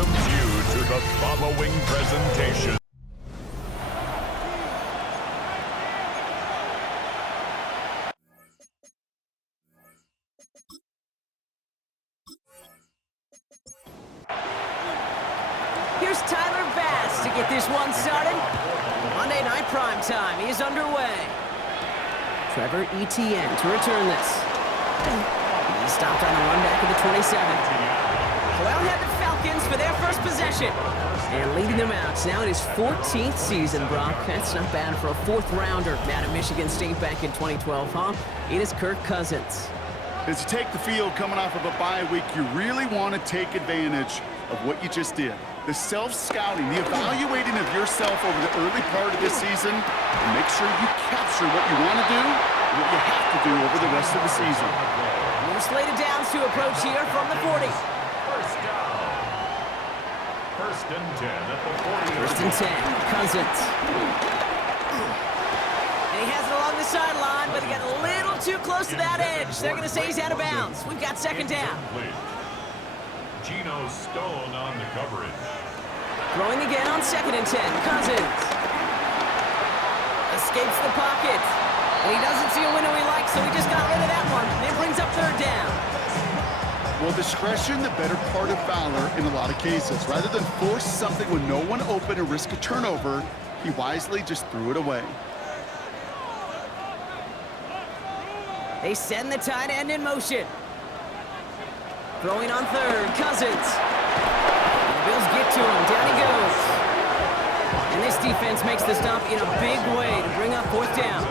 welcomes you to the following presentation. Here's Tyler Bass to get this one started. Monday night prime time is underway. Trevor Etienne to return this. He stopped on the run back of the 27. Well, had the Falcons for their first possession. And leading them out. It's now in his 14th season, Brock. That's not bad for a fourth-rounder out of Michigan State back in 2012, huh? It is Kirk Cousins. As you take the field coming off of a bye week, you really want to take advantage of what you just did. The self-scouting, the evaluating of yourself over the early part of this season, and make sure you capture what you want to do and what you have to do over the rest of the season. More slated downs to approach here from the 40. First down. First and 10 at the 40. First and 10, Cousins. And he has it along the sideline, but he got a little too close to that edge. They're going to say he's out of bounds. We've got second down. Geno Stone on the coverage. Throwing again on second and 10, Cousins. Escapes the pocket. And he doesn't see a window he likes, so he just got rid of that one. And it brings up third down. Well, discretion, the better part of valor in a lot of cases. Rather than force something with no one open and risk a turnover, he wisely just threw it away. They send the tight end in motion. Throwing on third, Cousins. The Bills get to him. Down he goes. And this defense makes the stop in a big way to bring up fourth down.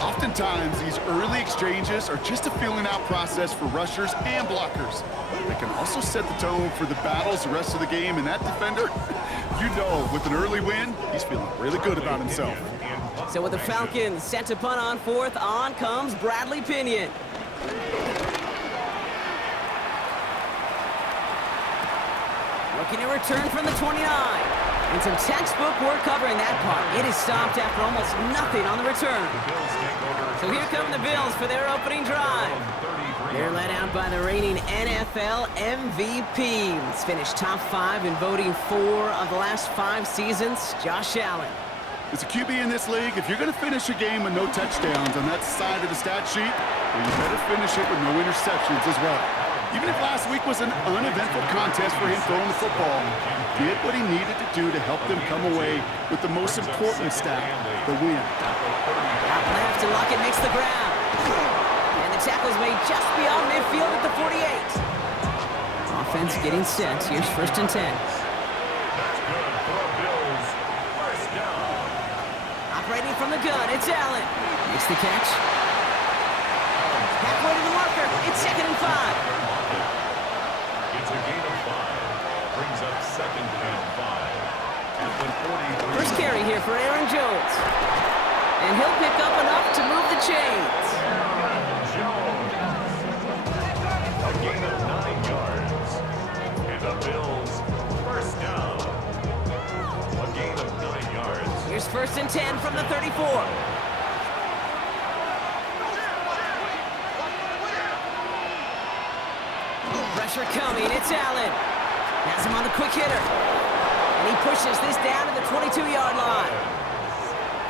Oftentimes, these early exchanges are just a feeling-out process for rushers and blockers. They can also set the tone for the battles the rest of the game, and that defender, you know, with an early win, he's feeling really good about himself. So with the Falcons set to punt on fourth, on comes Bradley Pinion. Looking to return from the 29. And some textbook work covering that part. It is stopped after almost nothing on the return. So here come the Bills for their opening drive. They're led out by the reigning NFL MVP. Let's finish top 5 in voting 4 of the last 5 seasons, Josh Allen. As a QB in this league, if you're going to finish a game with no touchdowns on that side of the stat sheet, well, you better finish it with no interceptions as well. Even if last week was an uneventful contest for him throwing the football, he did what he needed to do to help them come away with the most important stat, the win. Out left, and Lockett makes the ground. And the tackle's made just beyond midfield at the 48. Offense getting set. Here's first and 10. That's good for the Bills. First down. Operating from the gun, it's Allen. Makes the catch. Halfway to the marker. It's second and 5. It's a gain of 5. Brings up second and 5. At the 43. First carry here for Aaron Jones. And he'll pick up enough to move the chains. Jones. A gain of 9 yards. And the Bills first down. A gain of 9 yards. Here's first and 10 from the 34. Pressure coming, it's Allen. Has him on the quick hitter. And he pushes this down to the 22-yard line.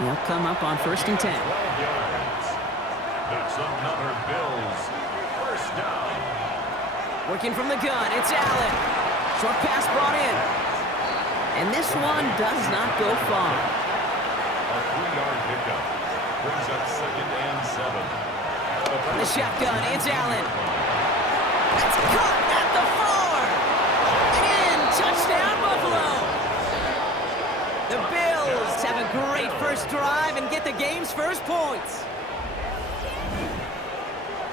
They'll come up on first and 10. 12 yards. That's another Bills first down. Working from the gun, it's Allen. Short pass brought in. And this one does not go far. A 3-yard pickup. Brings up second and 7. From the shotgun, it's Allen. That's caught at the 4. And in, touchdown Buffalo. The Bills have a great first drive and get the game's first points.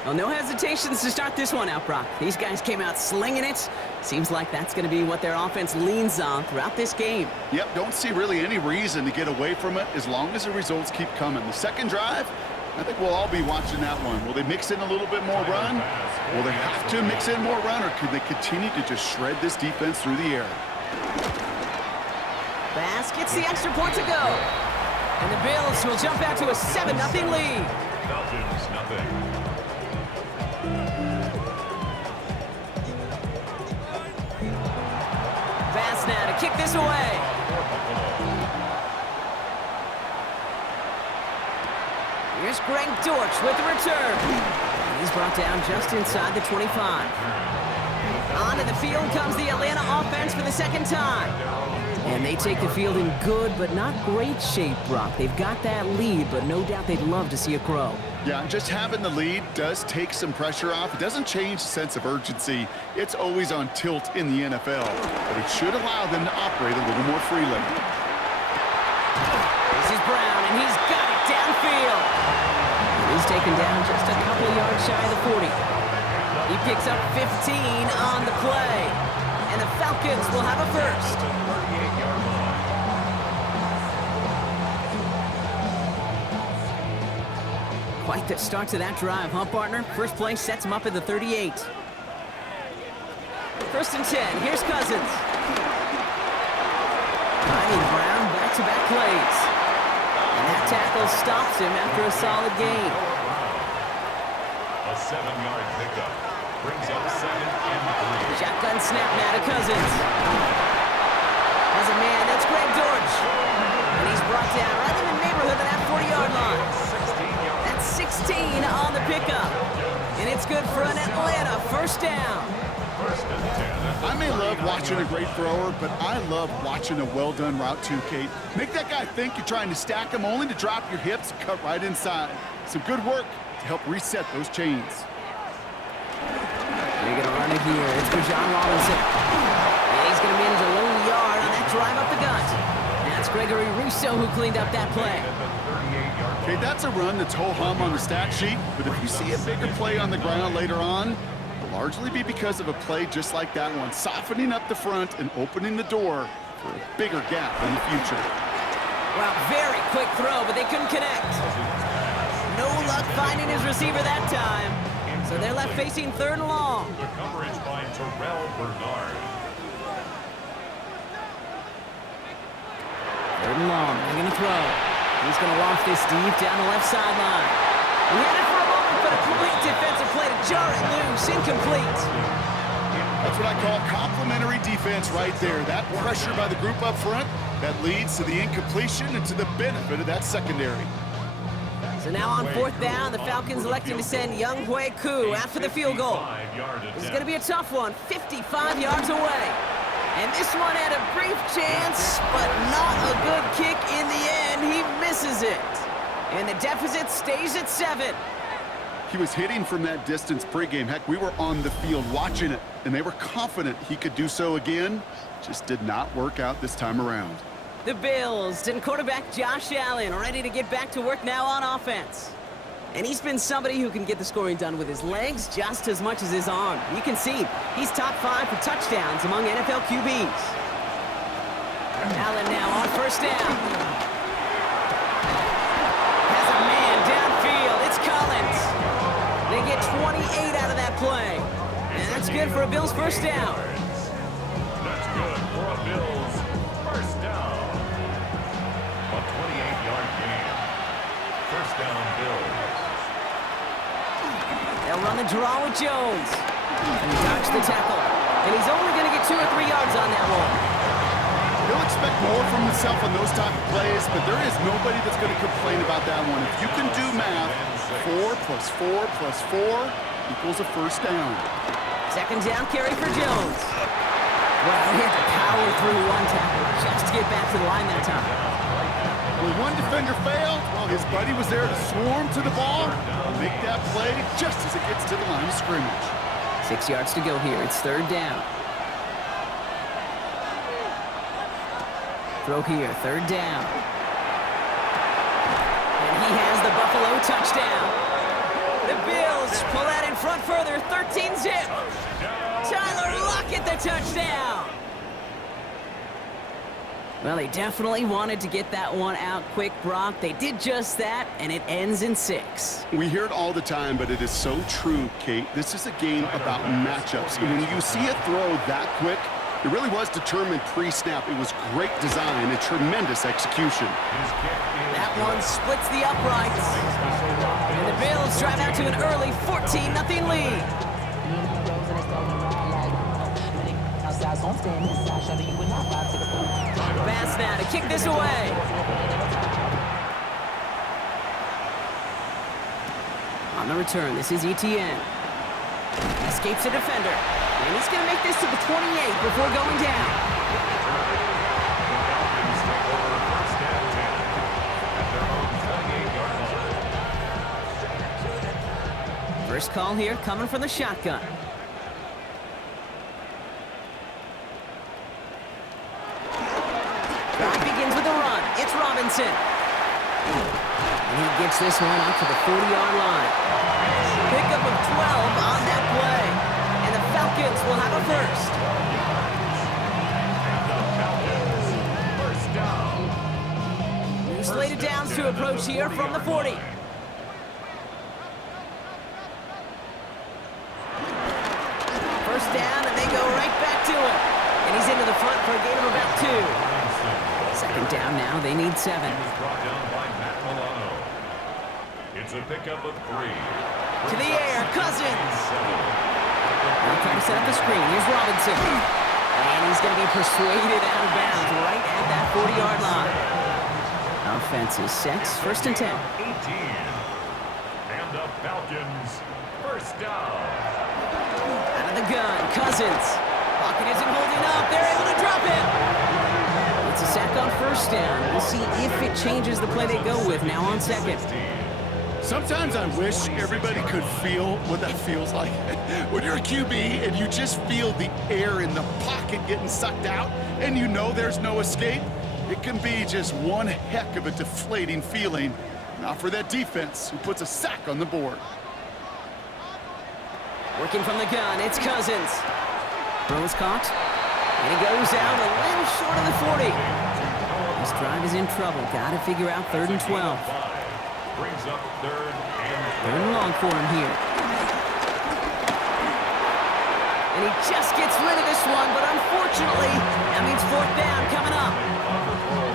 Well, no hesitations to start this one out, Brock. These guys came out slinging it. Seems like that's going to be what their offense leans on throughout this game. Yep, don't see really any reason to get away from it as long as the results keep coming. The second drive, I think we'll all be watching that one. Will they mix in a little bit more run? Will they have to mix in more run, or could they continue to just shred this defense through the air? Bass gets the extra point to go. And the Bills will jump out to a 7-0 lead. Falcons, nothing. this away. Here's Greg Dortch with the return. He's brought down just inside the 25. Onto the field comes the Atlanta offense for the second time. And they take the field in good but not great shape, Brock. They've got that lead, but no doubt they'd love to see it grow. Yeah, just having the lead does take some pressure off. It doesn't change the sense of urgency. It's always on tilt in the NFL, but it should allow them to operate a little more freely. This is Brown, and he's got it downfield. He's taken down just a couple yards shy of the 40. He picks up 15 on the play, and the Falcons will have a first. Quite the start to that drive, huh, partner? First play sets him up at the 38. First and 10, here's Cousins. Finding Brown, back-to-back plays. And that tackle stops him after a solid gain. A 7-yard pickup brings up 2nd and 3. Shotgun snap now to Cousins. Has a man, that's Greg Dortch. And he's brought down right in the neighborhood of that 40-yard line. That's 16 on the pickup. And it's good for an Atlanta first down. I may love watching a great thrower, but I love watching a well-done route too, Kate. Make that guy think you're trying to stack him only to drop your hips and cut right inside. Some good work to help reset those chains. They're going to run it here. It's for John Robinson. And he's going to manage a lone yard on that drive up the gut. That's Gregory Rousseau who cleaned up that play. Okay, that's a run that's ho-hum on the stat sheet, but if you see a bigger play on the ground later on, it'll largely be because of a play just like that one, softening up the front and opening the door for a bigger gap in the future. Well, very quick throw, but they couldn't connect. No luck finding his receiver that time. So they're left facing 3rd and long. The coverage by Terrell Bernard. 3rd and long, they're going to throw. He's going to loft this deep down the left sideline. He had it for a moment, but a complete defensive play to jar it loose, incomplete. That's what I call complimentary defense right there. That pressure by the group up front, that leads to the incompletion and to the benefit of that secondary. So now on 4th down, the Falcons electing to send Young Hui Koo after the field goal. This is going to be a tough one, 55 yards away. And this one had a brief chance, but not a good kick in the end. He misses it. And the deficit stays at 7. He was hitting from that distance pregame. Heck, we were on the field watching it, and they were confident he could do so again. Just did not work out this time around. The Bills and quarterback Josh Allen ready to get back to work now on offense. And he's been somebody who can get the scoring done with his legs just as much as his arm. You can see he's top 5 for touchdowns among NFL QBs. Allen now on 1st down. Has a man downfield. It's Collins. They get 28 out of that play. And that's good for a Bills first down. That's good for a Bills first down. A 28-yard gain. First down, Bills. They'll run the draw with Jones. And he dodged the tackle. And he's only going to get 2 or 3 yards on that one. He'll expect more from himself on those type of plays, but there is nobody that's going to complain about that one. If you can do math, 4 plus 4 plus 4 equals a first down. 2nd down carry for Jones. Well, he had to power through one tackle just to get back to the line that time. When one defender failed, well, his buddy was there to swarm to the ball and make that play just as it gets to the line of scrimmage. 6 yards to go here. It's 3rd down. Throw here, 3rd down. And he has the Buffalo touchdown. The Bills pull that in front further, 13-zip. Tyler Lockett the touchdown. Well, they definitely wanted to get that one out quick, Brock. They did just that, and it ends in 6. We hear it all the time, but it is so true, Kate. This is a game about matchups. And when you see a throw that quick, it really was determined pre-snap. It was great design and tremendous execution. That one splits the uprights. And the Bills drive out to an early 14-0 lead. Outside, so I'm staying inside, shutting you and not to the Pass now to kick this away. On the return, this is ETN. Escapes a defender. And he's going to make this to the 28 before going down. Falcons take over first and 10 at their own 28-yard line. First call here coming from the shotgun. Drive begins with a run. It's Robinson. And he gets this one up to the 40-yard line. Pickup of 12 on that play. And the Falcons will have a first. First down. New slated downs to approach here from the 40. First down, and they go right back to him. And he's into the front for a gain of about 2. Second down now, they need 7. Brought down by Matt Milano. It's a pickup of 3. To the air, Cousins. They'll try to set up the screen. Here's Robinson. And he's going to be persuaded out of bounds right at that 40-yard line. Offense is set. First and 10. 18. And the Falcons, first down. Out of the gun, Cousins. Pocket isn't holding up. They're able to drop it. It's a sack on first down. We'll see if it changes the play they go with now on second. Sometimes I wish everybody could feel what that feels like. When you're a QB and you just feel the air in the pocket getting sucked out and you know there's no escape, it can be just one heck of a deflating feeling. Not for that defense who puts a sack on the board. Working from the gun, it's Cousins. Throws caught. And he goes out a little short of the 40. This drive is in trouble. Got to figure out 3rd and 12. Brings up 3rd and 3rd and long for him here. And he just gets rid of this one, but unfortunately, that means 4th down coming up.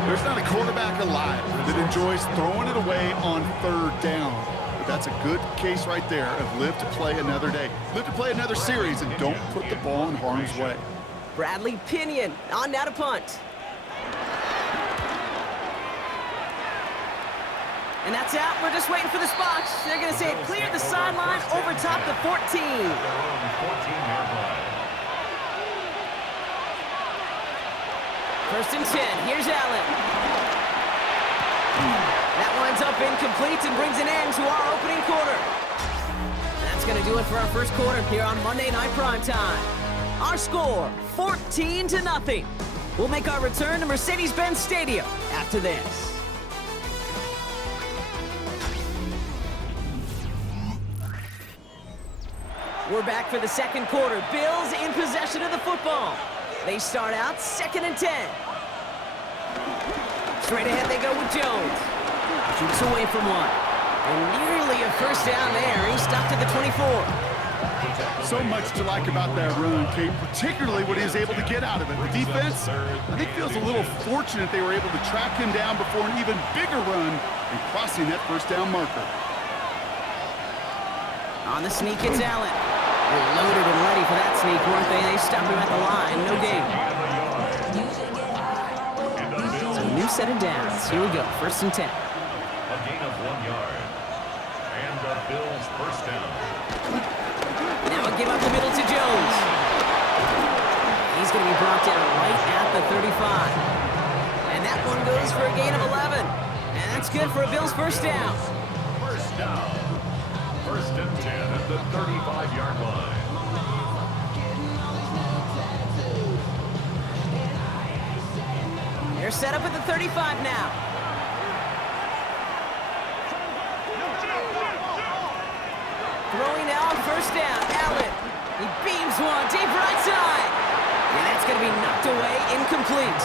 There's not a quarterback alive that enjoys throwing it away on 3rd down. But that's a good case right there of live to play another day. Live to play another series and don't put the ball in harm's way. Bradley Pinion on now to punt. And that's out. We're just waiting for the spots. They're going to say it cleared the sideline over top the 14. their own 14-yard line. First and 10. Here's Allen. That winds up incomplete and brings an end to our opening quarter. And that's going to do it for our first quarter here on Monday Night Primetime. Our score, 14-0. We'll make our return to Mercedes-Benz Stadium after this. We're back for the second quarter. Bills in possession of the football. They start out 2nd and 10. Straight ahead they go with Jones. Shoots away from one. And nearly a first down there. He's stopped at the 24. So much to like about that run, Kate, particularly what he was able to get out of it. The defense, I think, feels a little fortunate they were able to track him down before an even bigger run and crossing that first down marker. On the sneak, it's Allen. They're loaded and ready for that sneak, weren't they? They stop him at the line. No gain. So new set of downs. Here we go. 1st and 10. A gain of 1 yard. And the Bills first down. Now a give up the middle to Jones. He's going to be brought down right at the 35. And that one goes for a gain of 11. And that's good for a Bills first down. First down. 1st and 10 at the 35-yard line. They're set up at the 35 now. Throwing now on first down. Allen. He beams one deep right side. And that's going to be knocked away, incomplete.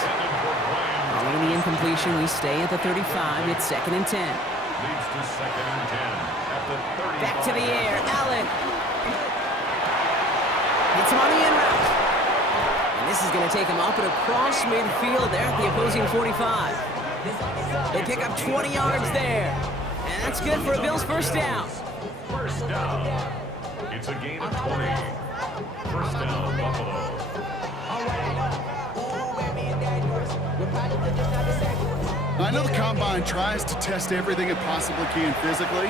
Following the incompletion, we stay at the 35. It's 2nd and 10. Leads to 2nd and 10 at the 35. Back to the air. Allen. Hits him on the in route. And this is going to take him up and across midfield there at the opposing 45. They pick up 20 yards there. And that's good for a Bills first down. First down. It's a gain of 20. First down, Buffalo. I know the Combine tries to test everything it possibly can physically,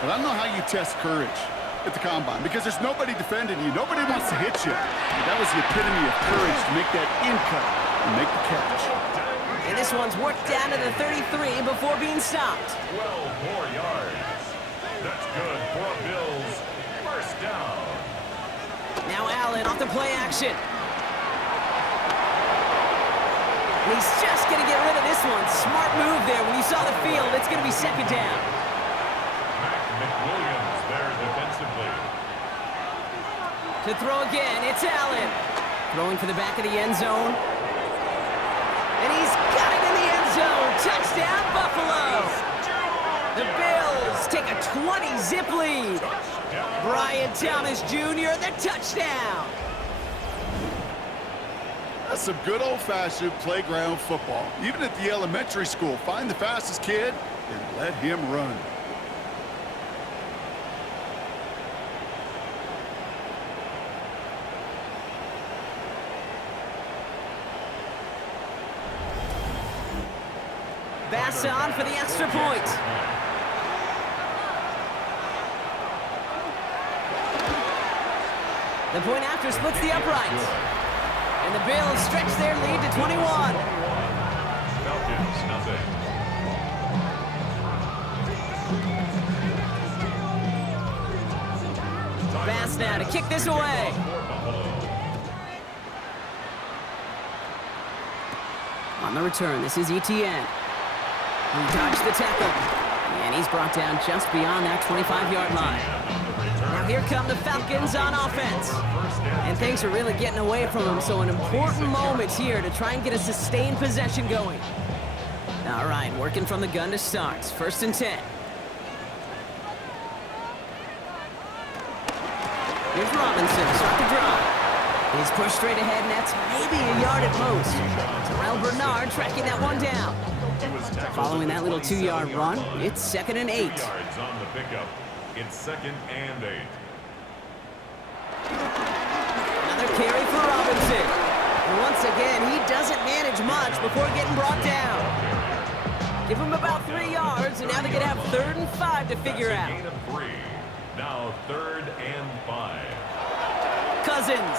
but I don't know how you test courage at the Combine because there's nobody defending you. Nobody wants to hit you. That was the epitome of courage to make that in cut and make the catch. And this one's worked down to the 33 before being stopped. 12 more yards. That's good for Bills. First down. Now Allen off the play action. And he's just going to get rid of this one. Smart move there. When you saw the field, it's going to be second down. McWilliams there defensively. To throw again, it's Allen. Throwing for the back of the end zone. And he's got it in the end zone. Touchdown, Buffalo. The Bills take a 20-zip lead. Brian Thomas Jr., the touchdown. That's some good old-fashioned playground football. Even at the elementary school, find the fastest kid and let him run. Bass on for the extra point. The point after splits the uprights. And the Bills stretch their lead to 21. Falcons, nothing. Bass now to kick this away. On the return, this is ETN. He dodged the tackle. And he's brought down just beyond that 25-yard line. Now here come the Falcons on offense. And things are really getting away from them, so an important moment here to try and get a sustained possession going. All right, working from the gun to start. First and 10. Here's Robinson, start the drive. He's pushed straight ahead, and that's maybe a yard at most. Terrell Bernard tracking that one down. Following that little 2-yard run, it's 2nd and 8. 2 yards on the pickup. It's 2nd and 8. Another carry for Robinson. And once again, he doesn't manage much before getting brought down. Give him about 3 yards, and now they're going to have 3rd and 5 to figure out. Gain of 3. Now 3rd and 5. Cousins.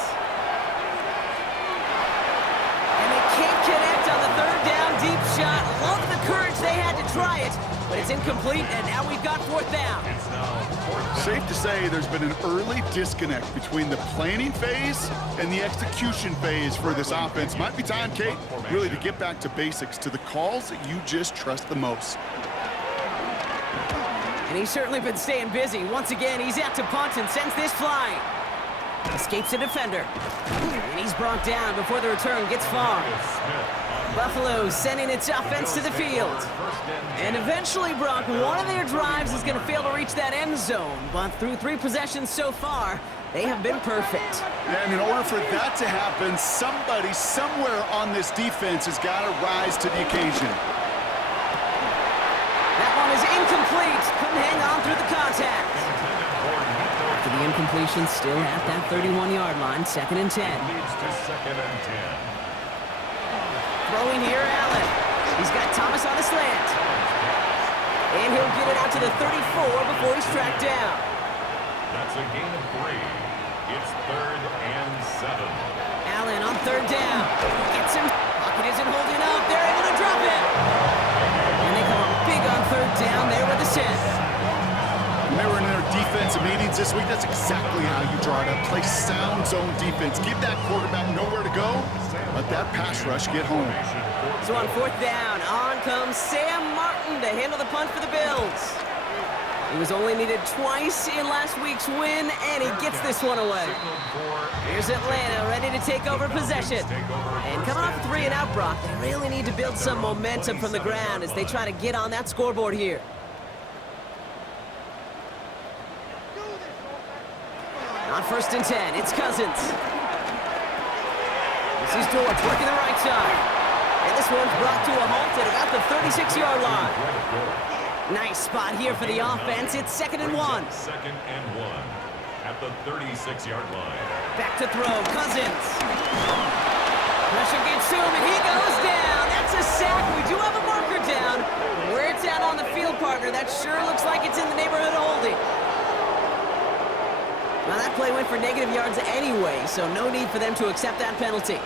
And they can't connect on the 3rd down deep shot. Love the courage they had to try it, but it's incomplete, and now we've got 4th down. It's now 4th down. Safe to say there's been an early disconnect between the planning phase and the execution phase for this offense. Might be time, Kate, really to get back to basics, to the calls that you just trust the most. And he's certainly been staying busy. Once again, he's out to punt and sends this flying. Escapes a defender. And he's brought down before the return gets far. Buffalo sending its offense to the field. And eventually, Brock, one of their drives is going to fail to reach that end zone. But through 3 possessions so far, they have been perfect. And in order for that to happen, somebody somewhere on this defense has got to rise to the occasion. That one is incomplete. Couldn't hang on through the contact. After the incompletion, still at that 31-yard line, 2nd and 10. Leads to 2nd and 10. Throwing here, Allen. He's got Thomas on a slant. And he'll get it out to the 34 before he's tracked down. That's a gain of 3. It's 3rd and 7. Allen on 3rd down. Gets him. Pocket isn't holding up. They're able to drop it. And they come up big on 3rd down there with the set. When they were in their defensive meetings this week, that's exactly how you draw it up. Play sound zone defense. Give that quarterback nowhere to go. Let that pass rush get home. So on 4th down, on comes Sam Martin to handle the punt for the Bills. He was only needed twice in last week's win, and he gets this one away. Here's Atlanta ready to take over possession. And coming off a 3-and-out, Brock, they really need to build some momentum from the ground as they try to get on that scoreboard here. On 1st and 10, it's Cousins. This is Dortch working the right side. And this one's brought to a halt at about the 36-yard line. Nice spot here for the offense. It's 2nd and 1. 2nd and 1 at the 36-yard line. Back to throw, Cousins. Pressure gets to him, and he goes down. That's That's a sack. We do have a marker down. But where it's at on the field, partner, that sure looks like it's in the neighborhood of holding. Now, that play went for negative yards anyway, so no need for them to accept that penalty.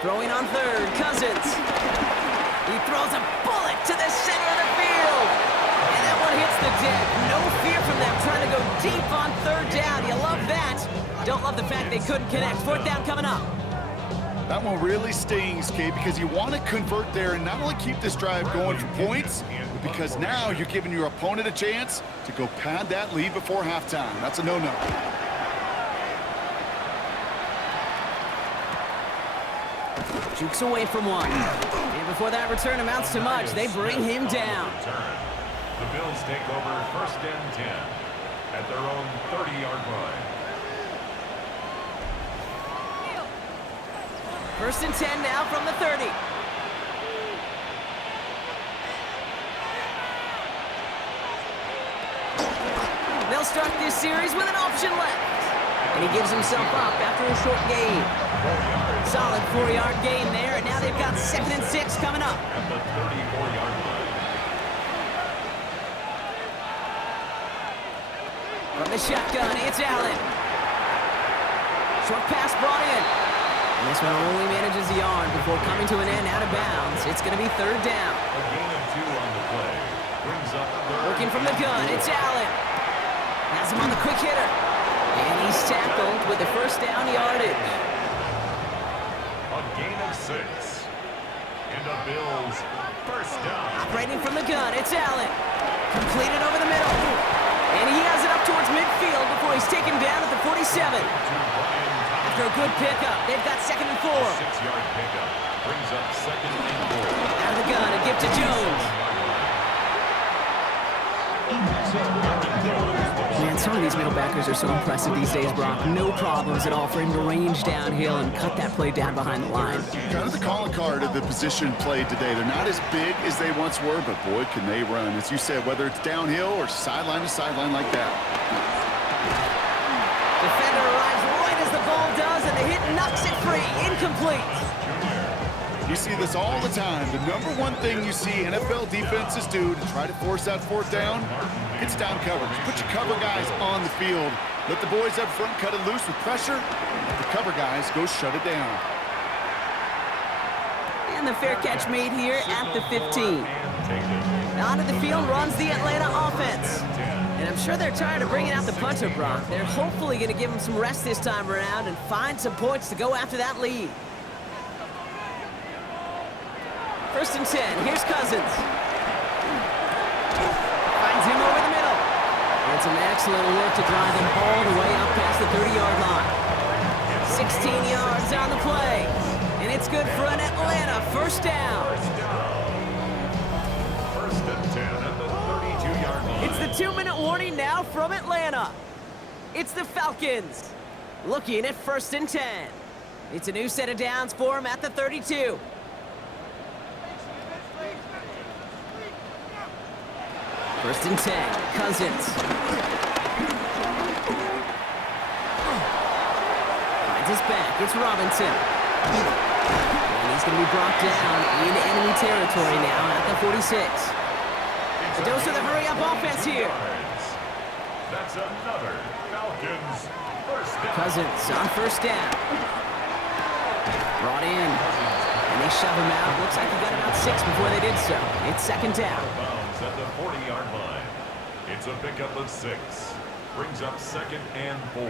Throwing on third, Cousins. He throws a bullet to the center of the field. And that one hits the deck. No fear from them trying to go deep on third down. You love that. Don't love the fact they couldn't connect. Fourth down coming up. That one really stings, Kate, because you want to convert there and not only keep this drive going for points, but because now you're giving your opponent a chance to go pad that lead before halftime. That's a no-no. Jukes away from one. And before that return amounts to much, they bring him down. The Bills take over 1st and 10 at their own 30-yard line. 1st and 10 now from the 30. They'll start this series with an option left. And he gives himself up after a short gain. Solid 4-yard gain there, and now they've got 2nd and 6 coming up. At the 34-yard line. From the shotgun, it's Allen. Short pass brought in. And this one only manages the yard before coming to an end out of bounds. It's going to be 3rd down. A gain of 2 on the play. Brings up 3rd. Working from the gun, it's Allen. Has him on the quick hitter. And he's tackled with the 1st down yardage. A gain of 6. And the Bills 1st down. Operating from the gun, it's Allen. Completed over the middle. And he has it up towards midfield before he's taken down at the 47. After a good pickup, they've got 2nd and 4. 6-yard pickup. Brings up 2nd and 4. Out of the gun, a gift to Jones. Man, some of these middle backers are so impressive these days, Brock. No problems at all for him to range downhill and cut that play down behind the line. Kind of the calling card of the position played today. They're not as big as they once were, but boy, can they run. As you said, whether it's downhill or sideline to sideline like that. Defender arrives right as the ball does, and the hit knocks it free. Incomplete. You see this all the time. The number one thing you see NFL defenses do to try to force that 4th down, it's down coverage. Put your cover guys on the field. Let the boys up front cut it loose with pressure. Let the cover guys go shut it down. And the fair catch made here at the 15. Onto the field runs the Atlanta offense. And I'm sure they're tired of bringing out the punter, Brock. They're hopefully going to give him some rest this time around and find some points to go after that lead. 1st and 10. Here's Cousins. Finds him over the middle. And some excellent work to drive him all the way up past the 30-yard line. 16 yards on the play. And it's good for an Atlanta 1st down. 1st and 10 at the 32-yard line. It's the 2-minute warning now from Atlanta. It's the Falcons looking at 1st and 10. It's a new set of downs for him at the 32. 1st and 10, Cousins. Finds his back, it's Robinson. And he's going to be brought down into enemy territory now at the 46. A dose of the hurry-up offense here. That's another Falcons 1st down. Cousins on 1st down. Brought in. And they shove him out. Looks like he got about 6 before they did so. It's 2nd down. At the 40-yard line. It's a pickup of 6. Brings up 2nd and 4.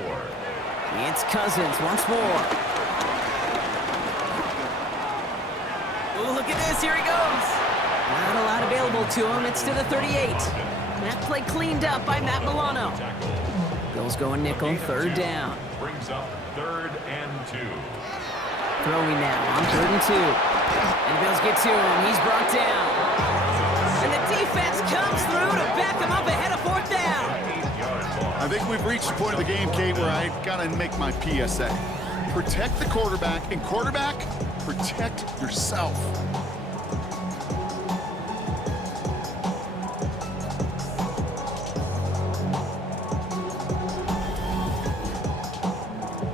It's Cousins once more. Oh, look at this. Here he goes. Not a lot available to him. It's to the 38. That play cleaned up by Matt Milano. Bills going nickel, 3rd down. Brings up 3rd and 2. Throwing now on 3rd and 2. And the Bills get to him. He's brought down. And the defense comes through to back him up ahead of 4th down. I think we've reached the point of the game, Kate, where I got to make my PSA. Protect the quarterback, and quarterback, protect yourself.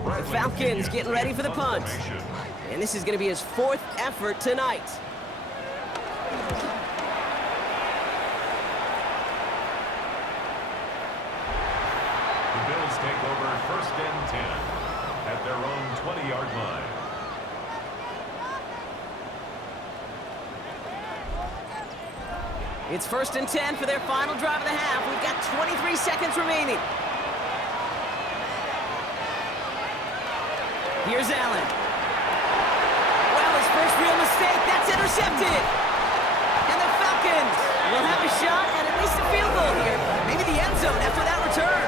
The Falcons getting ready for the punt. And this is going to be his 4th effort tonight. The Bills take over 1st and 10 at their own 20-yard line. It's 1st and 10 for their final drive of the half. We've got 23 seconds remaining. Here's Allen. Well, his first real mistake. That's intercepted. And the Falcons will have a shot at least a field goal here. Maybe the end zone after that return.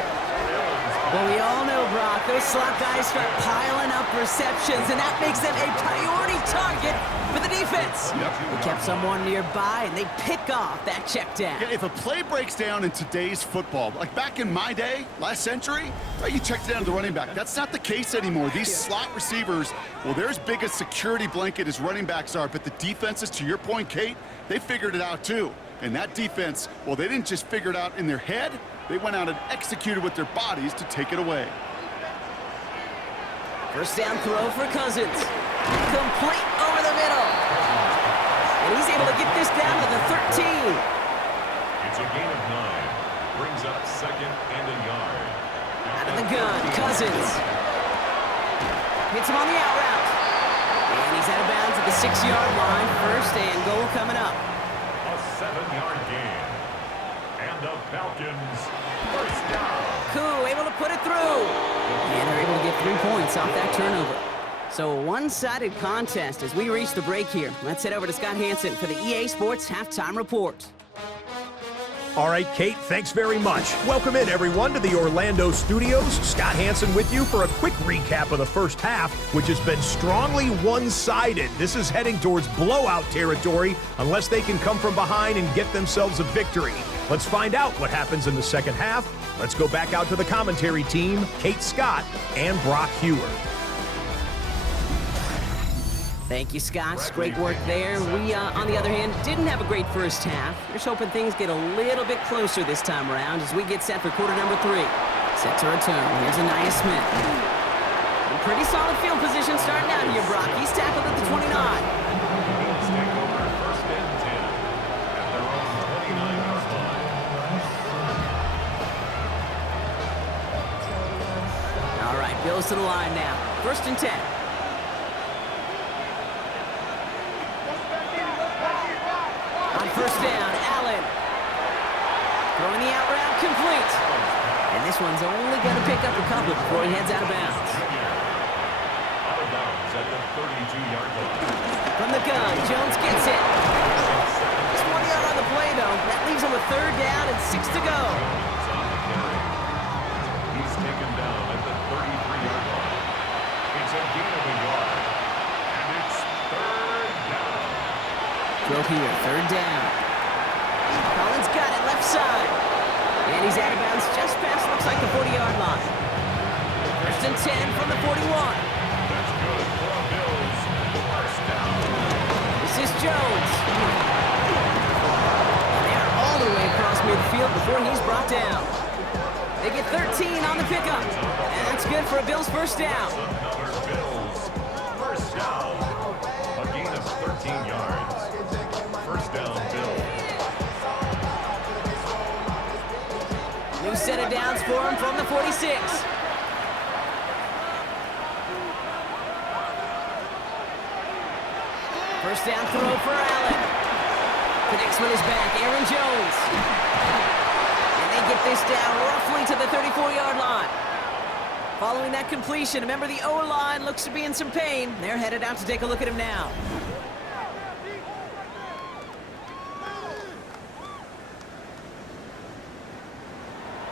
Well, we all know, Brock, those slot guys start piling up receptions, and that makes them a priority target for the defense. They kept someone nearby, and they pick off that check down. Yeah, if a play breaks down in today's football, like back in my day, last century, you checked down to the running back. That's not the case anymore. These slot receivers, well, they're as big a security blanket as running backs are, but the defenses, to your point, Kate, they figured it out too. And that defense, well, they didn't just figure it out in their head. They went out and executed with their bodies to take it away. First down throw for Cousins. Complete over the middle. And he's able to get this down to the 13. It's a gain of 9. Brings up 2nd and a yard. Out of the gun, Cousins. Hits him on the out route. And he's out of bounds at the 6-yard line. 1st and goal coming up. A 7-yard gain. And the Falcons, 1st down. Koo able to put it through. And they're able to get 3 points off that turnover. So a one-sided contest as we reach the break here. Let's head over to Scott Hansen for the EA Sports Halftime Report. All right, Kate, thanks very much. Welcome in, everyone, to the Orlando studios. Scott Hansen with you for a quick recap of the first half, which has been strongly one-sided. This is heading towards blowout territory unless they can come from behind and get themselves a victory. Let's find out what happens in the second half. Let's go back out to the commentary team, Kate Scott and Brock Hewer. Thank you, Scott. Great work there. We, on the other hand, didn't have a great first half. Just hoping things get a little bit closer this time around as we get set for quarter number 3. Set to return. Here's Anaya Smith. A pretty solid field position starting out here, Brock. He's tackled at the 29. Bills take over 1st and 10 at their own 29-yard line. All right, Bills to the line now. 1st and 10. On 1st down, Allen. Throwing the out route, complete. And this one's only going to pick up a couple before he heads out of bounds. Out of bounds at the 32-yard line. From the gun, Jones gets it. Just 1 yard on the play, though. That leaves him with 3rd down and 6 to go. Jones on the carry. He's taken down at the 33-yard line. It's a gain of a yard. And it's 3rd down. Throw here, 3rd down. Collins got it, left side. And he's out of bounds just past, looks like the 40-yard line. 1st and 10 from the 41. That's good for the Bills. 1st down. This is Jones. And they're all the way across midfield before he's brought down. They get 13 on the pickup. And that's good for a Bills 1st down. Another Bills. 1st down. A gain of 13 yards. 1st down, Bills. New set of downs for him from the 46. First down throw for Allen. Connects with his back, Aaron Jones. And they get this down roughly to the 34-yard line. Following that completion, a member of the O-line looks to be in some pain. They're headed out to take a look at him now.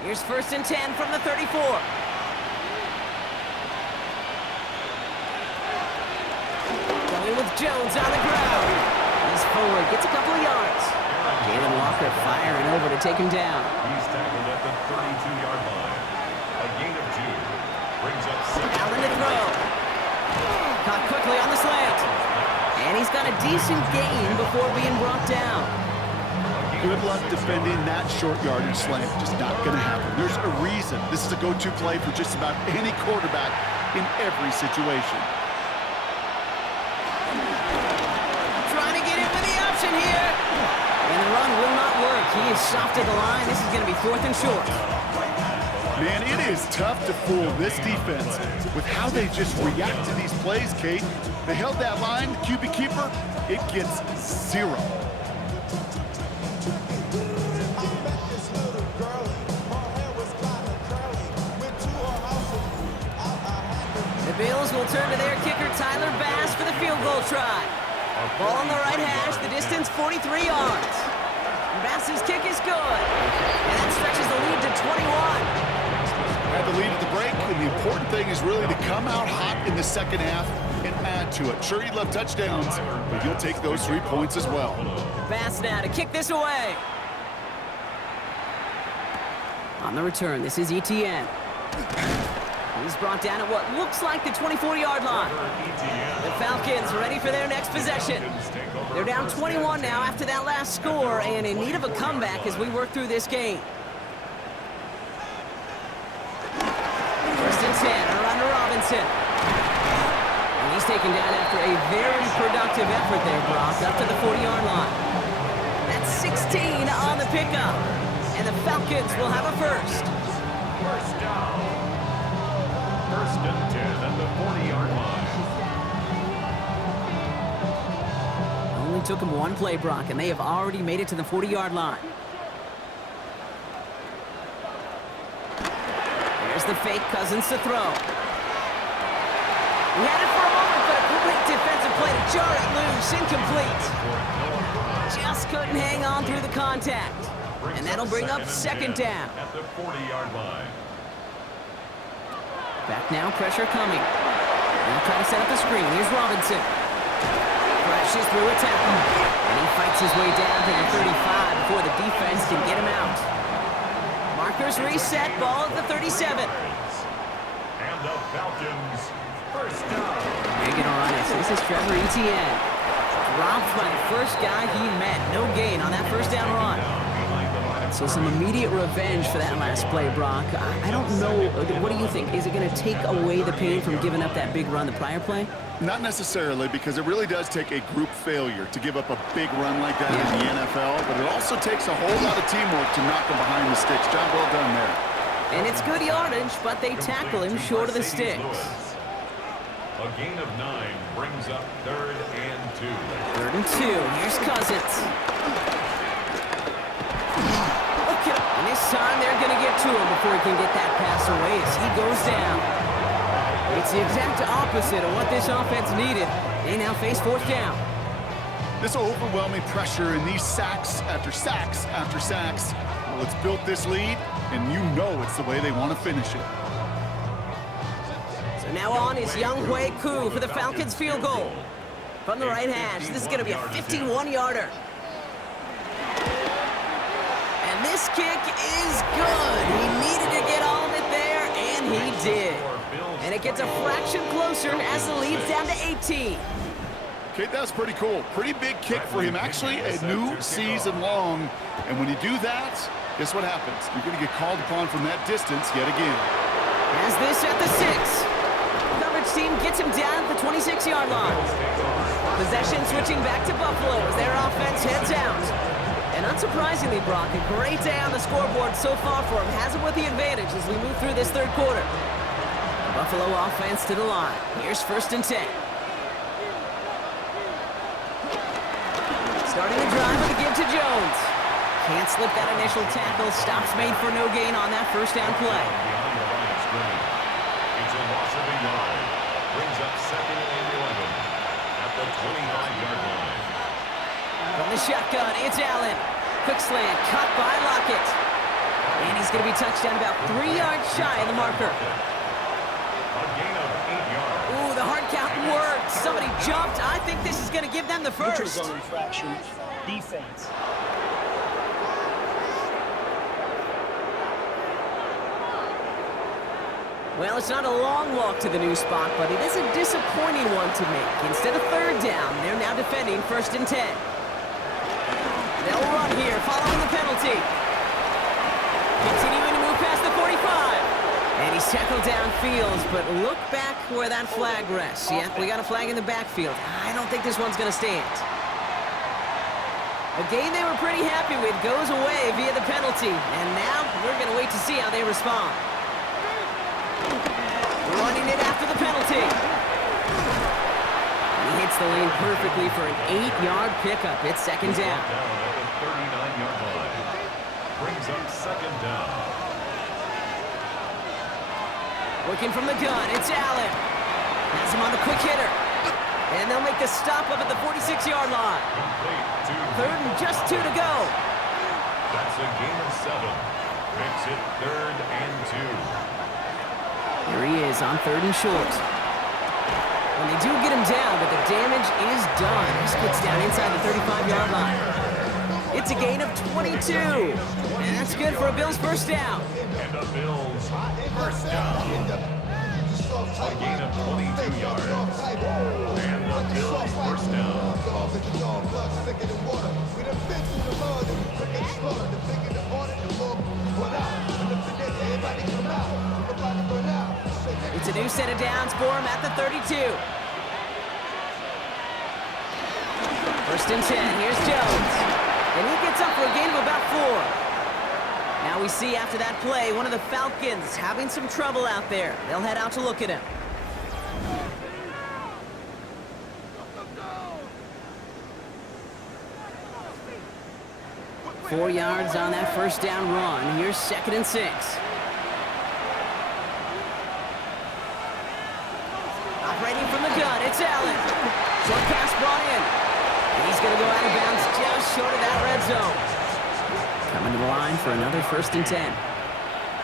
Here's 1st and 10 from the 34. Going with Jones on the ground. He's forward, gets a couple of yards. Jalen Walker firing over to take him down. He's tackled at the 32-yard line. A gain of 2. Brings up 2nd. Allen to throw. Caught quickly on the slant. And he's got a decent gain before being brought down. Good luck defending that short yardage slant. Just not going to happen. There's a reason this is a go-to play for just about any quarterback in every situation. is soft at the line. This is going to be 4th and short. Man, it is tough to fool this defense with how they just react to these plays, Kate. They held that line, the QB keeper, it gets 0. The Bills will turn to their kicker, Tyler Bass, for the field goal try. Ball on the right hash, the distance 43 yards. Bass's kick is good, and that stretches the lead to 21. Had the lead at the break, and the important thing is really to come out hot in the second half and add to it. Sure, you'd love touchdowns, but you'll take those 3 points as well. Bass now to kick this away. On the return, this is ETN. He's brought down at what looks like the 24-yard line. The Falcons ready for their next possession. They're down 21 now after that last score and in need of a comeback as we work through this game. 1st and 10, around to Robinson. And he's taken down after a very productive effort there, Brock, up to the 40-yard line. That's 16 on the pickup. And the Falcons will have a first. First down. 1st and 10 at the 40-yard line. Only took them one play, Brock, and they have already made it to the 40-yard line. There's the fake, Cousins to throw. He had it for a moment, but a great defensive play to jar it loose, incomplete. Just couldn't hang on through the contact. And that'll bring up 2nd down. At the 40-yard line. Back now, pressure coming. They'll try to set up a screen. Here's Robinson. Crashes through a tackle. And he fights his way down to the 35 before the defense can get him out. Markers reset, ball at the 37. And the Falcons, first down. Hanging on it. This is Trevor Etienne. Dropped by the first guy he met. No gain on that first down run. So some immediate revenge for that last play, Brock. I don't know. What do you think? Is it going to take away the pain from giving up that big run the prior play? Not necessarily, because it really does take a group failure to give up a big run like that in the NFL, but it also takes a whole lot of teamwork to knock them behind the sticks. Job well done there. And it's good yardage, but they tackle him short of the sticks. A gain of 9 brings up 3rd and 2. 3rd and 2. Here's Cousins. And this time they're going to get to him before he can get that pass away as he goes down. It's the exact opposite of what this offense needed. They now face 4th down. This overwhelming pressure and these sacks after sacks after sacks, well, it's built this lead, and you know it's the way they want to finish it. So now on is Younghoe Koo for the Falcons field goal. From the right hash, this is going to be a 51-yarder. And this kick is good. He needed to get all of it there, and he did. And it gets a fraction closer as the lead's down to 18. Okay, that's pretty cool. Pretty big kick for him. Actually, a new season long. And when you do that, guess what happens? You're going to get called upon from that distance yet again. As this at the 6. Coverage team gets him down at the 26-yard line. Possession switching back to Buffalo as their offense heads out. And unsurprisingly, Brock, a great day on the scoreboard so far for him. Has it with the advantage as we move through this 3rd quarter. Buffalo offense to the line. Here's 1st and 10. Starting the drive with a give to Jones. Can't slip that initial tackle. Stops made for no gain on that first down play. It's a loss of a yard. Brings up 2nd and 11 at the 25-yard line. From the shotgun, it's Allen. Quick slant, cut by Lockett. And he's going to be touched down about 3 yards shy of the marker. A gain of 8 yards. Ooh, the hard count worked. Somebody jumped. I think this is going to give them the first. Neutral zone infraction. Defense. Well, it's not a long walk to the new spot, but it is a disappointing one to make. Instead of 3rd down, they're now defending 1st and 10. They'll run here following the penalty. Continuing to move past the 45. And he's tackled downfield, but look back where that flag rests. Yeah, we got a flag in the backfield. I don't think this one's going to stand. A game they were pretty happy with goes away via the penalty. And now we're going to wait to see how they respond. Running it after the penalty. He hits the lane perfectly for an 8-yard pickup. It's second down. Down at the 39-yard line. Brings up second down. Working from the gun, it's Allen. Has him on the quick hitter. And they'll make the stop up at the 46-yard line. Complete to Third and just 2 to go. That's a gain of 7. Makes it 3rd and 2. Here he is on 3rd and short. And they do get him down, but the damage is done. He gets down inside the 35-yard line. It's a gain of 22. And that's good for a Bills first down. And the Bills first down. A gain of 22 yards. And the Bills first down. It's a new set of downs for him at the 32. First and 10. Here's Jones. And he gets up for a gain of about 4. Now we see after that play, one of the Falcons having some trouble out there. They'll head out to look at him. Four yards on that first down run. Here's 2nd and 6. Operating from the gun, it's Allen. Short pass brought in. And he's going to go out of bounds just short of that red zone. Coming to the line for another 1st and 10.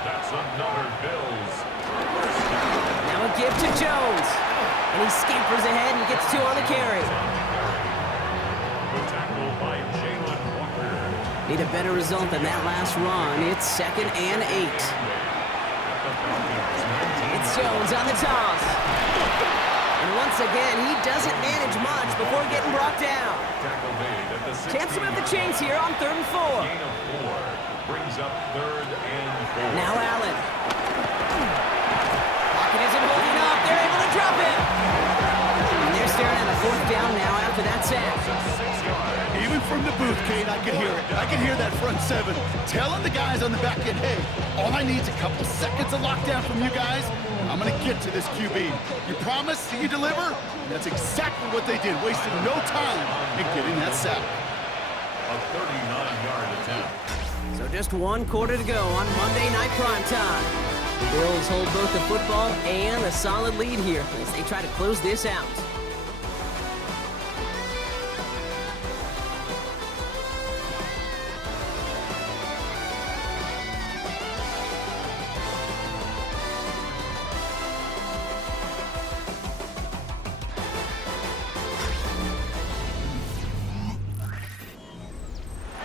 That's another Bills first down. Now a give to Jones. And he scampers ahead and gets 2 on the carry. The tackle by Jalen Walker. Need a better result than that last run. It's 2nd and 8. It's Jones on the toss. And once again, he doesn't manage much before getting brought down. Tackle made at the 60. Chance to move the chains here on 3rd and 4. Gain of 4. Brings up 3rd and 4. Now Allen. Pocket isn't holding up. They're able to drop it. And they're staring at a 4th down now after that sack. Even from the booth, Kate, I could hear it. I could hear that front 7 telling the guys on the back end, hey, all I need is a couple seconds of lockdown from you guys. I'm going to get to this QB. You promise, you deliver? And that's exactly what they did, wasting no time in getting that sack. A 39-yard attempt. So just 1 quarter to go on Monday Night Primetime. The Bills hold both the football and a solid lead here as they try to close this out.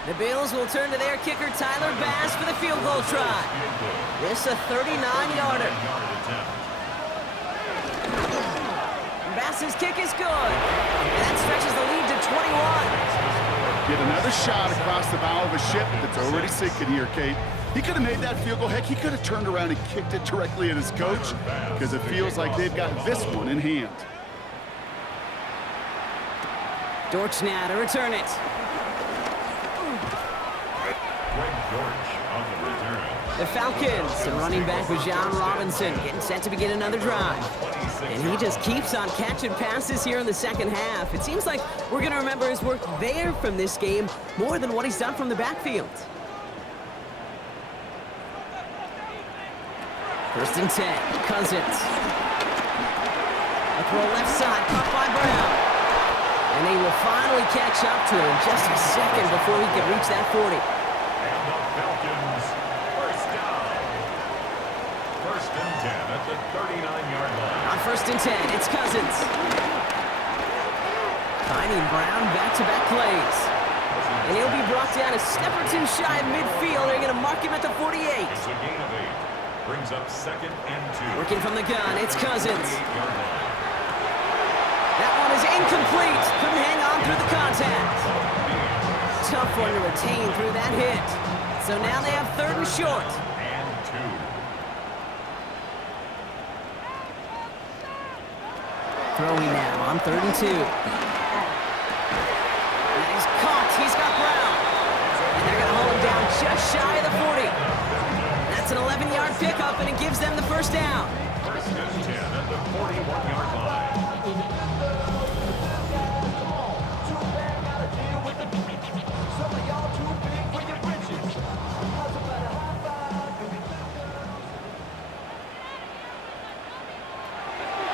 The Bills will turn to their kicker, Tyler Bass, for the field goal try. This a 39-yarder. Bass's kick is good. And that stretches the lead to 21. Get another shot across the bow of a ship that's already sinking here, Kate. He could have made that field goal. Heck, he could have turned around and kicked it directly at his coach because it feels like they've got this one in hand. Dortch now to return it. The Falcons, and running back was John Robinson, getting set to begin another drive. And he just keeps on catching passes here in the second half. It seems like we're going to remember his work there from this game more than what he's done from the backfield. 1st and 10, Cousins. A throw left side, caught by Brown. And they will finally catch up to him just a second before he can reach that 40. And the Falcons first down. 1st and 10 at the 39-yard line. On 1st and 10, it's Cousins. Finding Brown back-to-back plays. And he'll be brought down a step or 2 shy of midfield. They're going to mark him at the 48. It's a gain of 8. Brings up 2nd and 2. Working from the gun, it's Cousins. 38-yard line. That one is incomplete. Couldn't hang on through the contact. Tough one to retain through that hit. So now they have 3rd and short. And 2. Throwing now on 3rd and 2. And he's caught. He's got Brown. That's an 11-yard pickup, and it gives them the first down. First and 10 at the 41-yard line.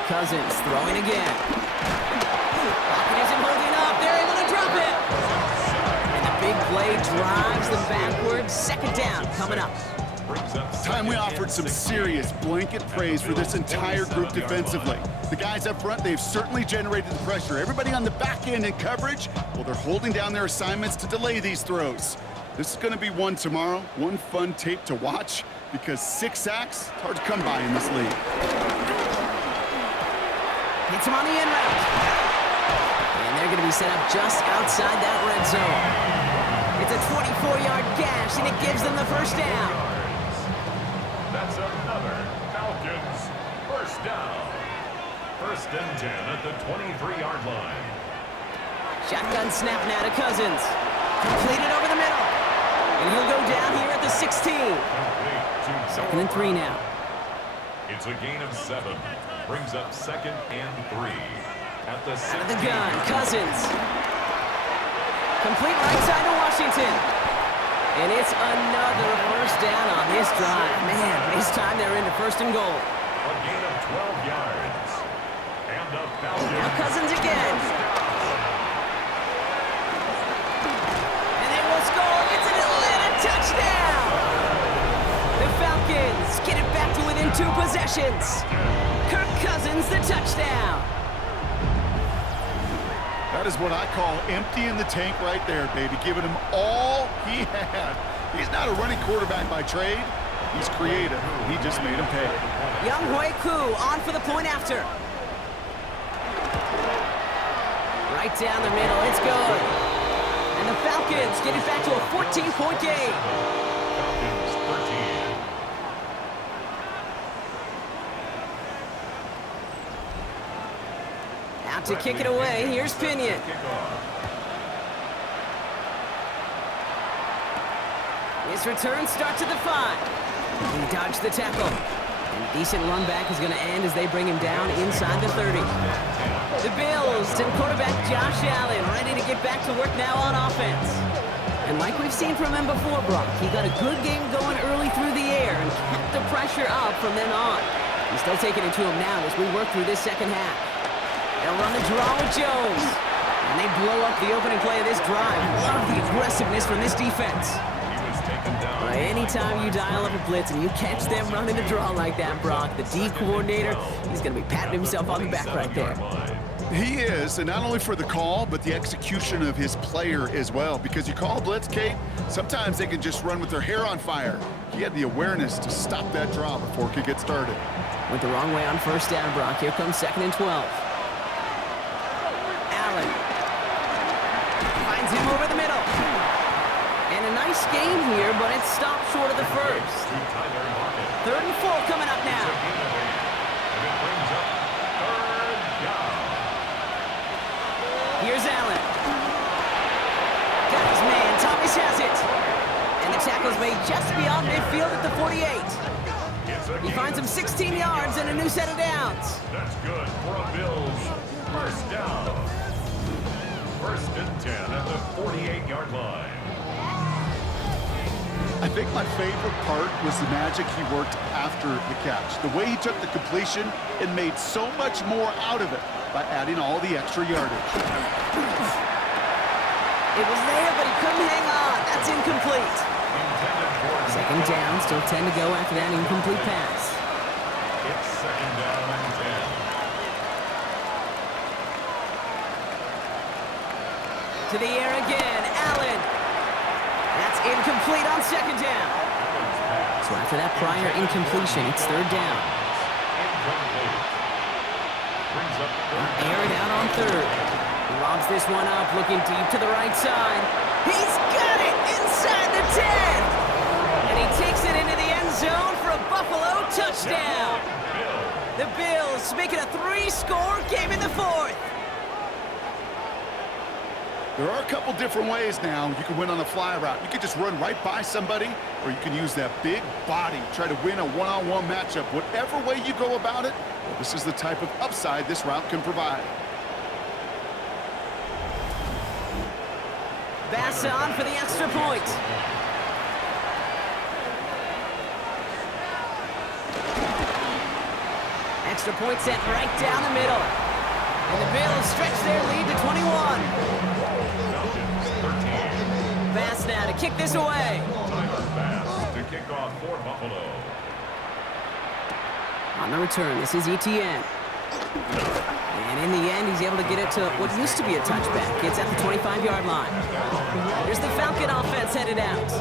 Cousins throwing again. Pocket isn't holding up. They're able to drop it. And the big play drives them backwards. Second down coming up. Time we offered some serious blanket praise for this entire group defensively. The guys up front, they've certainly generated the pressure. Everybody on the back end in coverage, well, they're holding down their assignments to delay these throws. This is going to be one tomorrow, one fun tape to watch, because 6 sacks, it's hard to come by in this league. Hits him on the end route. And they're going to be set up just outside that red zone. It's a 24-yard gash, and it gives them the first down. That's another Falcons first down. First and 10 at the 23-yard line. Shotgun snap now to Cousins. Completed over the middle. And he'll go down here at the 16. Second and 3 now. It's a gain of 7. Brings up second and 3. At the 16. Out of the gun, Cousins. Complete right side to Washington. And it's another first down on this drive. Man, this time they're into first and goal. A gain of 12 yards. And the Falcons. Now Cousins again. And they will score. It's an Atlanta touchdown. The Falcons get it back to within 2 possessions. Kirk Cousins, the touchdown. That is what I call emptying the tank right there, baby. Giving him all he had. He's not a running quarterback by trade. He's creative. He just made him pay. Young Hui Koo on for the point after. Right down the middle. It's good. And the Falcons get it back to a 14-point game. Falcons 13. Out to kick it away. Here's Pinion. His return starts at the 5. He dodged the tackle. And decent run back is going to end as they bring him down inside the 30. The Bills and quarterback Josh Allen ready to get back to work now on offense. And like we've seen from him before, Brock, he got a good game going early through the air and kept the pressure up from then on. He's still taking it to him now as we work through this second half. They'll run the draw with Jones. And they blow up the opening play of this drive. Love the aggressiveness from this defense. Anytime you dial up a blitz and you catch them running the draw like that, Brock, the D coordinator, he's going to be patting himself on the back right there. He is, and not only for the call, but the execution of his player as well. Because you call a blitz, Kate, sometimes they can just run with their hair on fire. He had the awareness to stop that draw before it could get started. Went the wrong way on first down, Brock. Here comes second and 12. Allen finds him over the middle. And a nice game here, but it's stopped short of the first. Third and 4 coming up now. Here's Allen. Got his man. Thomas has it. And the tackle's made just beyond midfield at the 48. He finds him 16 yards and a new set of downs. That's good for a Bills first down. First and 10 at the 48-yard line. I think my favorite part was the magic he worked after the catch. The way he took the completion and made so much more out of it by adding all the extra yardage. It was there, but he couldn't hang on. That's incomplete. Second down, still 10 to go after that incomplete pass. It's second down and 10. To the air again, Allen. That's incomplete on second down. So after that prior incompletion, it's third down. Air it out on third. He lobs this one up, looking deep to the right side. He's got it inside the 10. And he takes it into the end zone for a Buffalo touchdown. The Bills make it a 3-score game in the fourth. There are a couple different ways now. You can win on the fly route. You can just run right by somebody, or you can use that big body, try to win a one-on-one matchup. Whatever way you go about it, well, this is the type of upside this route can provide. Bass on for the extra point. Extra point sent right down the middle. And the Bills stretch their lead to 21. Bass now to kick this away. Tyler Bass to kick off for Buffalo. On the return, this is ETN. And in the end, he's able to get it to what used to be a touchback. It's at the 25-yard line. Here's the Falcon offense headed out.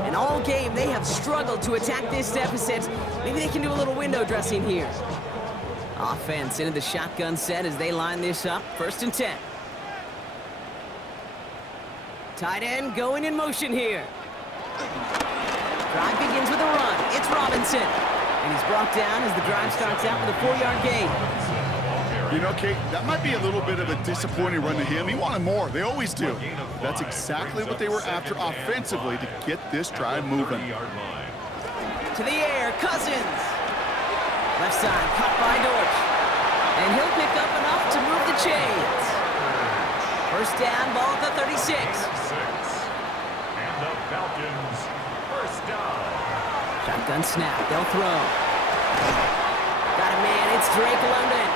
And all game, they have struggled to attack this deficit. Maybe they can do a little window dressing here. Offense into the shotgun set as they line this up. 1st and 10. Tight end going in motion here. Drive begins with a run. It's Robinson. And he's brought down as the drive starts out with a 4-yard gain. You know, Kate, that might be a little bit of a disappointing run to him. He wanted more. They always do. That's exactly what they were after offensively to get this drive moving. To the air, Cousins. Left side, caught by Dortch. And he'll pick up enough to move the chains. 1st down, ball at the 36. And the Falcons, 1st down. Shotgun snap, they'll throw. Got a man, it's Drake London.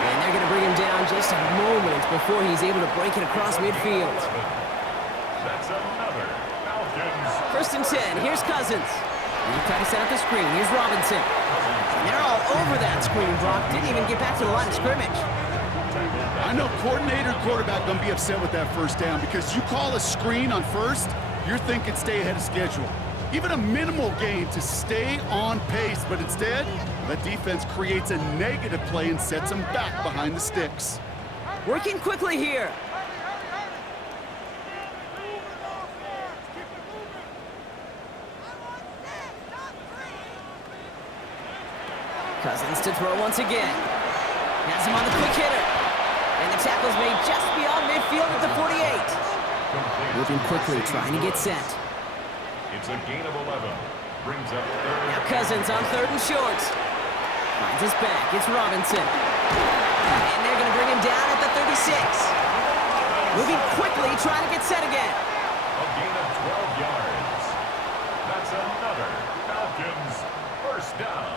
And they're going to bring him down just a moment before he's able to break it across midfield. That's another Falcons. 1st and 10, here's Cousins. And he tried to set up the screen, here's Robinson. And they're all over that screen, Brock. Didn't even get back to the line of scrimmage. I know coordinator and quarterback going to be upset with that 1st down because you call a screen on 1st, you're thinking stay ahead of schedule. Even a minimal gain to stay on pace, but instead, that defense creates a negative play and sets them back behind the sticks. Working quickly here. Cousins to throw once again. Has him on the quick hitter. And the tackle's made just beyond midfield at the 48. Moving quickly, trying to get set. It's a gain of 11. Brings up 3rd. Now Cousins on 3rd and short. Finds his back. It's Robinson. And they're going to bring him down at the 36. Moving quickly, trying to get set again. A gain of 12 yards. That's another Falcons 1st down.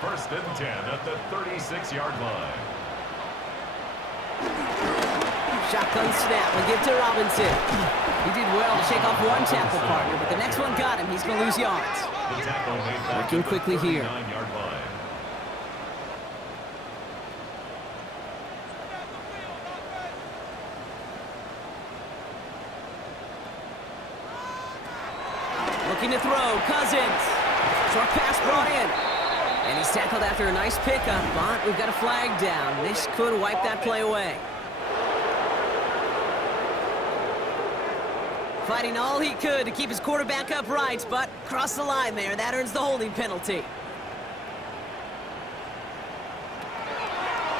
1st and 10 at the 36-yard line. Shotgun snap. We'll give to Robinson. He did well to shake off one tackle partner, but the next one got him. He's going to lose yards. The tackle made back Working to quickly the here. 39-yard line. Looking to throw. Cousins. Short pass brought in. And he's tackled after a nice pickup, but we've got a flag down. This could wipe that play away. Fighting all he could to keep his quarterback upright, but crossed the line there. That earns the holding penalty.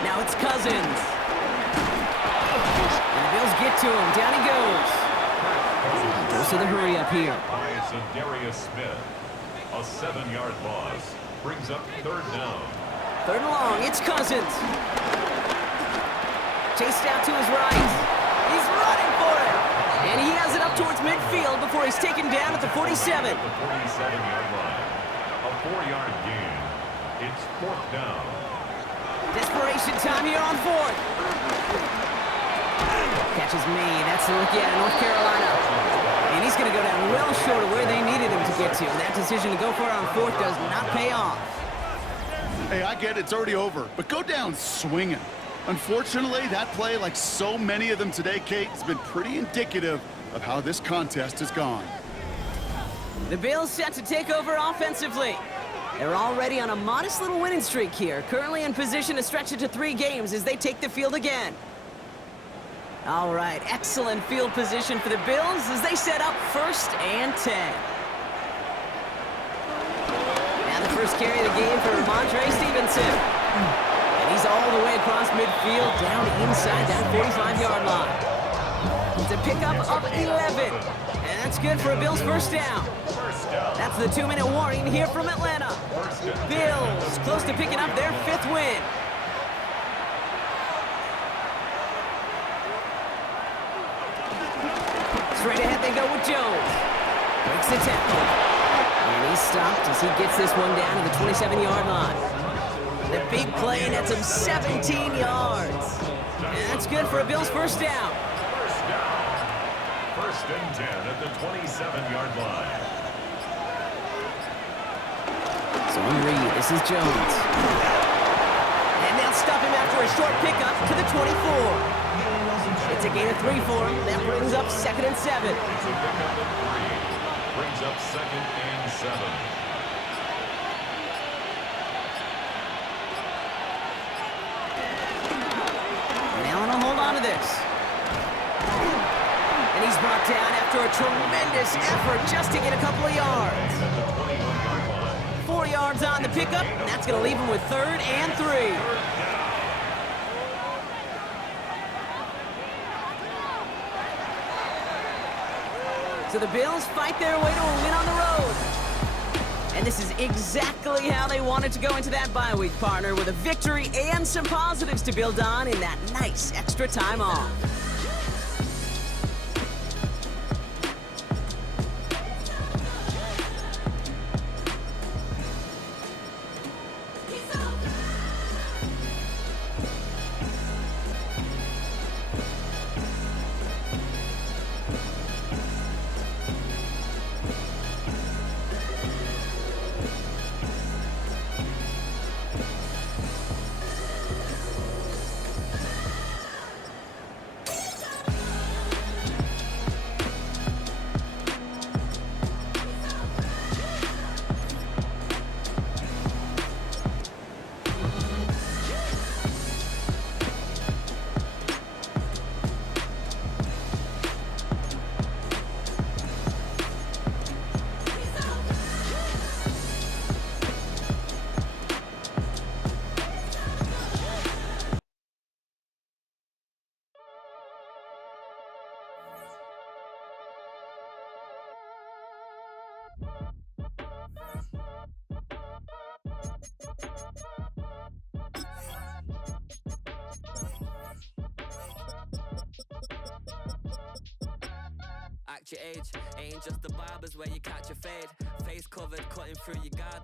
Now it's Cousins. And the Bills get to him. Down he goes. Goes to the hurry up here. By Darius Smith. A 7-yard loss. Brings up 3rd down. 3rd and long. It's Cousins. Chased out to his right. He's running for it. And he has it up towards midfield before he's taken down at the 47. At the 47-yard line. A 4-yard gain. It's 4th down. Desperation time here on 4th. Catch is made. That's the rookie out of North Carolina. And he's going to go down well short of where they needed him to get to. That decision to go for it on 4th does not pay off. Hey, I get it, it's already over, but go down swinging. Unfortunately, that play, like so many of them today, Kate, has been pretty indicative of how this contest has gone. The Bills set to take over offensively. They're already on a modest little winning streak here, currently in position to stretch it to 3 games as they take the field again. All right, excellent field position for the Bills as they set up 1st and 10. Now the first carry of the game for Ramondre Stevenson. And he's all the way across midfield, down inside that 45-yard line. It's a pickup of 11. And that's good for a Bills first down. That's the 2-minute warning here from Atlanta. Bills close to picking up their 5th win. Straight ahead they go with Jones. Breaks the tackle. And he's stopped as he gets this one down to the 27-yard line. The big play nets him 17 yards. And that's good for a Bills first down. First and 10 at the 27-yard line. So on read, this is Jones. And they'll stop him after a short pickup to the 24. It's a gain of 3 for him. That brings up 2nd and 7. It's a pickup of 3. Brings up 2nd and 7. And Allen will hold on to this. And he's brought down after a tremendous effort just to get a couple of yards. 4 yards on the pickup, and that's going to leave him with 3rd and 3. So the Bills fight their way to a win on the road. And this is exactly how they wanted to go into that bye week, partner, with a victory and some positives to build on in that nice extra time off. Act your age, ain't just the barbers where you catch your fade. Face covered, cutting through your guard.